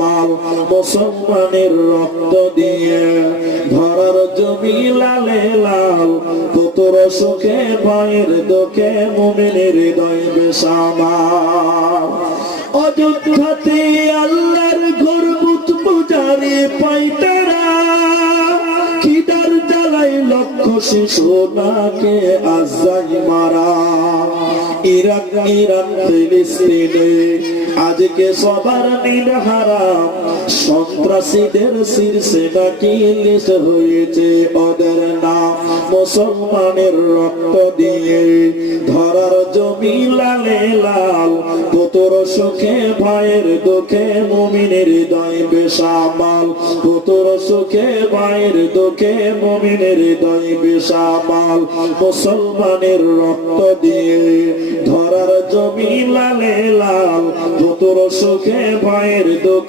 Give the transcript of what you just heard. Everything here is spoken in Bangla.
বেসামাল মুসলমানের রক্ত দিয়ে ধরার জমি লালে লাল পুত্র সুখে ভাইয়ের দুঃখে মুমিনের হৃদয় বেসামাল অযোধ্যাতে আল্লাহর ঘর বুত পূজারে পাইতারা খিদার জ্বালাই লক্ষ শিশু নাকে আজাই মারা ইরাক ইরান ফিলিস্তিনে আজকে সবার নীল হারাম সন্ত্রাসীদের শীর্ষে নাকি লিস্ট হয়েছে ওদের নাম মুসলমানের রক্ত দিয়ে ধরার জমি লালে লাল পুত্র সুখে ভাইয়ের দুঃখে মুমিনের হৃদয় বেসামাল পুত্র সুখে ভাইয়ের দুঃখে মুমিনের হৃদয় বেসামাল মুসলমানের রক্ত দিয়ে ধরার জমি লালে লাল পুত্র সুখে ভাইয়ের দুঃখে